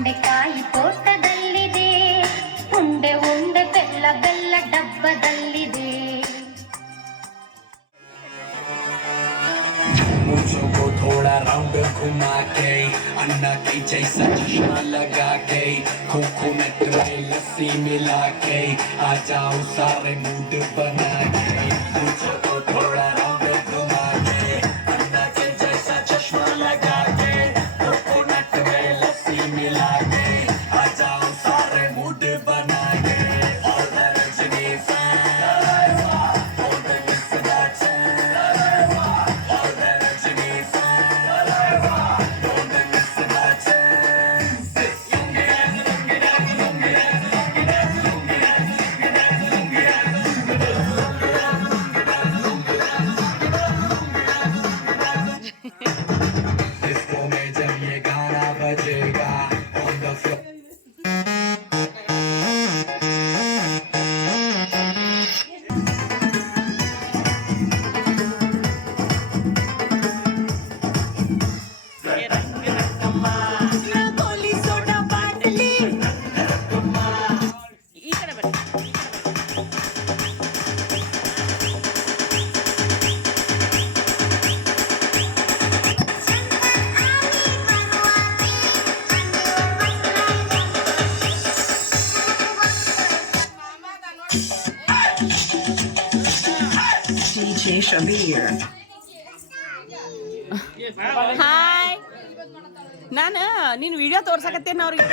ಬೆಂಡೆಕಾಯಿ ತೋಟದಲ್ಲಿದೆ, ಉಂಡೆ ಉಂಡೆ ಬೆಲ್ಲ ಬೆಲ್ಲ ಡಬ್ಬದಲ್ಲಿದೆ. मूंछों को थोड़ा राउंड घुमा के अन्ना के जैसा चश्मा लगा के कोकोनट में लस्सी मिला के आ जाओ सारे मूड बना के मूंछों को थोड़ा राउंड घुमा के अन्ना के जैसा चश्मा लगा के कोकोनट में लस्सी मिला के आ जाओ सारे मूड बना के all the Rajini fans, all the Mr. Jackson, all the Rajini fans, all the Mr. Disco में जब ये गाना बजेगा on the floor DJ Shabir. Hi, ನಾನು ನೀನು ವಿಡಿಯೋ ತೋರ್ಸಕತ್ತೇನ ಅವ್ರಿಗೆ.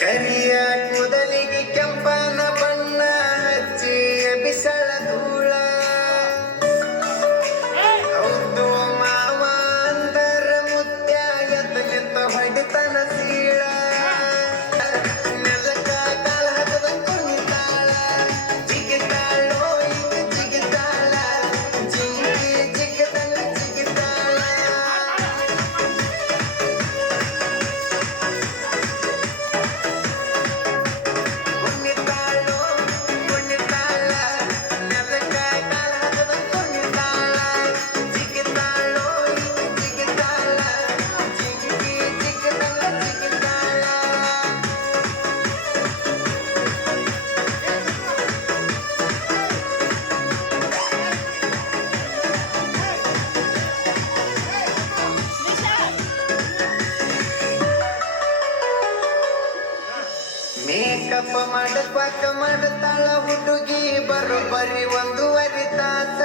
ಕರಿಯ ಕೂದಲಿಗೆ ಕೆಂಪನ ಬಣ್ಣ ಹಚ್ಚಿ ಬಿಸಳ ಧೂಳ ಹೌದು ಮಾವ ಅಂದರ ಮುತ್ಯ ಎತ್ತ ಹೊಡಿತನ ಸೀಳ ನೆಲಕ ಕಾಲ ಹಾಕದ ಕುಣಿತಾಳ ಜಿಗಿತಾಳೋ ಇದು ಜಿಗಿತಾಳ ಜಿಂಗಿ ಜಿಗದಂಗ ಜಿಗಿತಾಳ ಕುಣಿತಾಳೋ ಕುಣಿತಾಳ ನೆಲಕ ಕಾಲ ಹಾಕದ ಕುಣಿತಾಳ ಜಿಗಿತಾಳೋ ಇದು ಜಿಗಿತಾಳ ಜಿಂಗಿ ಜಿಗದಂಗ ಜಿಗಿತಾಳ ಮೇಕಪ್ ಮಾಡಕ್ವಾಕ ಮಾಡ್ತಾಳ ಹುಡುಗಿ ಬರೋಬ್ಬರಿ 1.5 ತಾಸ